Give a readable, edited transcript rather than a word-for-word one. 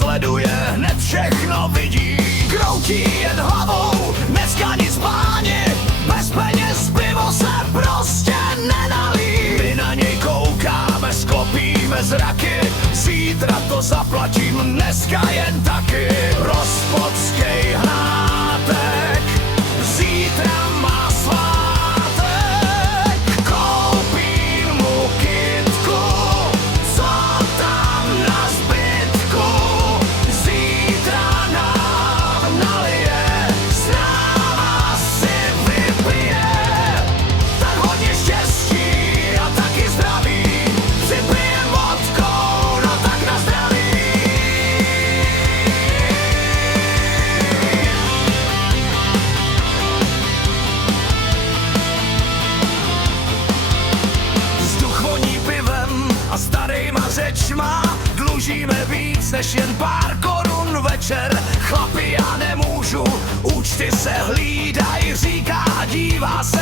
sleduje, hned všechno vidí. Kroutí jen hlavou, dneska nic páni, bez peněz pivo se prostě nenalí. My na něj koukáme, sklopíme zraky, zítra to zaplatím, dneska jen taky. Rozpodskej hnátek, zítra má svátek, koupím mu kytku, co tam na zbytku, zítra nám nalije, s náma si vypije. Tak hodně štěstí a taky zdraví, připijem vodkou, no tak na zdraví. Vzduch voní pivem a starejma řečma, dlužíme víc než jen pár korun večer. Chlapi, já nemůžu, účty se hlídají, říká, dívá se